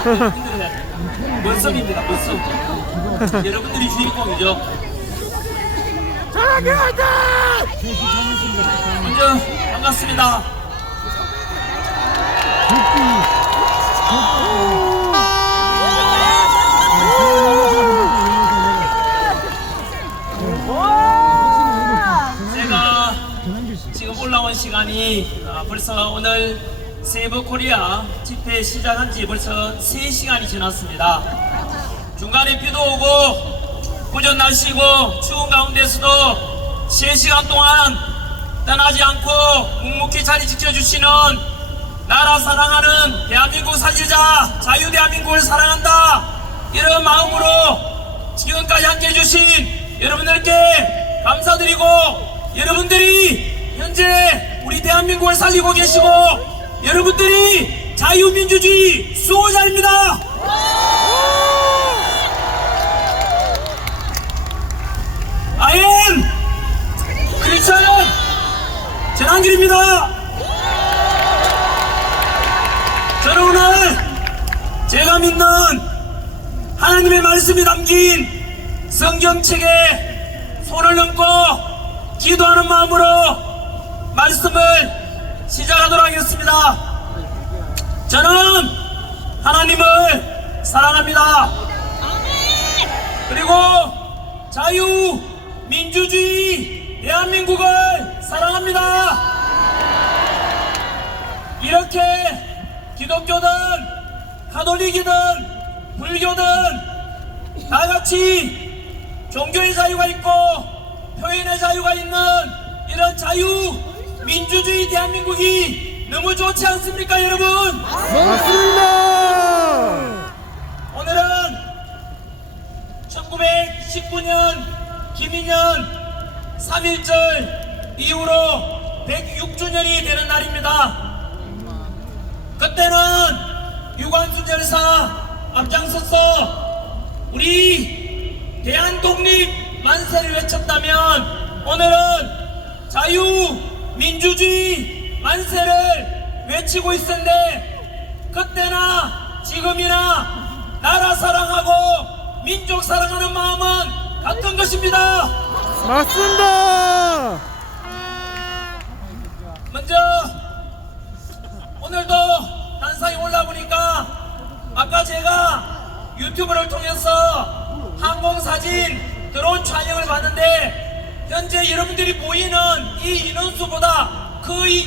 멋섬입니다, 멋섬. 여러분들이 주인공이죠. 사랑해 화이팅! 먼저 반갑습니다. 제가 지금 올라온 시간이 아, 벌써 오늘 세이브 코리아 집회 시작한 지 벌써 3시간이 지났습니다. 중간에 비도 오고 구전 날씨고 추운 가운데서도 3시간 동안 떠나지 않고 묵묵히 자리 지켜주시는 나라 사랑하는 대한민국 살리자 자유 대한민국을 사랑한다 이런 마음으로 지금까지 함께 해 주신 여러분들께 감사드리고 여러분들이 현재 우리 대한민국을 살리고 계시고 여러분들이 자유민주주의 수호자입니다. Am 크리스천 전한길입니다. 저는 오늘 제가 믿는 하나님의 말씀이 담긴 성경책에 손을 얹고 기도하는 마음으로 말씀을 시작하도록 하겠습니다. 저는 하나님을 사랑합니다. 그리고 자유, 민주주의, 대한민국을 사랑합니다. 이렇게 기독교든 가톨릭이든 불교든 다 같이 종교의 자유가 있고 표현의 자유가 있는 이런 자유, 민주주의 대한민국이 너무 좋지 않습니까, 여러분? 맞습니다! 오늘은 1919년 김인년 3.1절 이후로 106주년이 되는 날입니다. 그때는 유관순 열사 앞장서서 우리 대한 독립 만세를 외쳤다면 오늘은 자유 민주주의 만세를 외치고 있었는데 그때나 지금이나 나라 사랑하고 민족 사랑하는 마음은 같은 것입니다. 맞습니다! 먼저 오늘도 단상에 올라보니까 아까 제가 유튜브를 통해서 항공사진 드론 촬영을 봤는데 현재 여러분들이 보이는 이 인원수보다 거의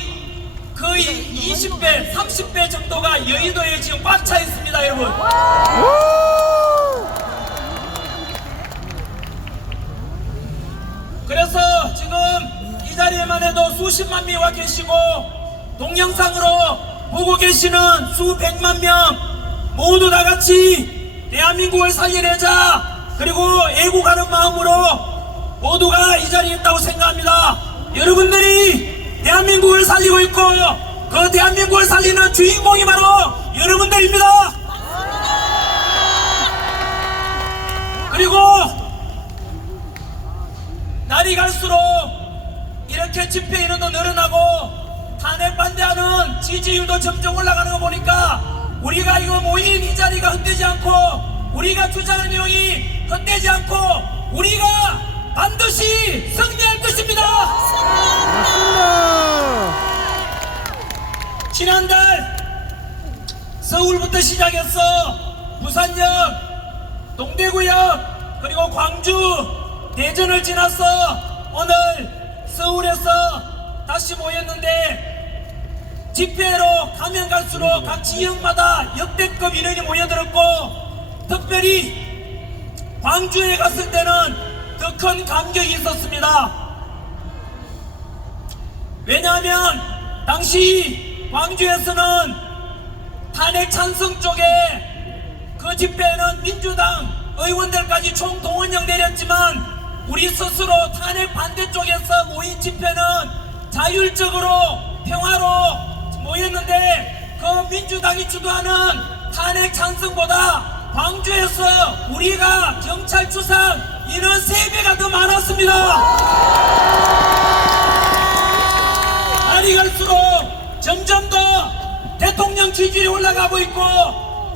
거의 20배, 30배 정도가 여의도에 지금 꽉 차 있습니다, 여러분. 그래서 지금 이 자리에만 해도 수십만 명이 와 계시고 동영상으로 보고 계시는 수백만 명 모두 다 같이 대한민국을 살려내자 그리고 애국하는 마음으로 모두가 이 자리에 있다고 생각합니다. 여러분들이 대한민국을 살리고 있고 그 대한민국을 살리는 주인공이 바로 여러분들입니다. 그리고 날이 갈수록 이렇게 집회 인원도 늘어나고 탄핵 반대하는 지지율도 점점 올라가는 거 보니까 우리가 이거 모인 이 자리가 헛되지 않고 우리가 주장하는 내용이 헛되지 않고 우리가 반드시 승리할 것입니다. 맞습니다! 지난달 서울부터 시작해서 부산역, 동대구역, 그리고 광주, 대전을 지나서 오늘 서울에서 다시 모였는데 집회로 가면 갈수록 각 지역마다 역대급 인원이 모여들었고 특별히 광주에 갔을 때는 더 큰 감격이 있었습니다. 왜냐하면 당시 광주에서는 탄핵 찬성 쪽에 그 집회에는 민주당 의원들까지 총 동원령 내렸지만 우리 스스로 탄핵 반대 쪽에서 모인 집회는 자율적으로 평화로 모였는데 그 민주당이 주도하는 탄핵 찬성보다 광주에서 우리가 경찰 추상 인원 3배가 더 많았습니다. 날이 갈수록 점점 더 대통령 지지율이 올라가고 있고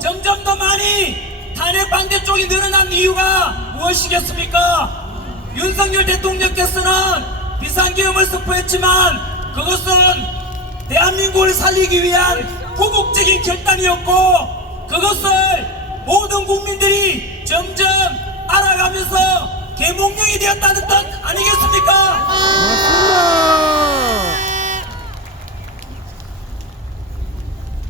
점점 더 많이 탄핵 반대 쪽이 늘어난 이유가 무엇이겠습니까? 윤석열 대통령께서는 비상계엄을 선포했지만 그것은 대한민국을 살리기 위한 구국적인 결단이었고 그것을 모든 국민들이 점점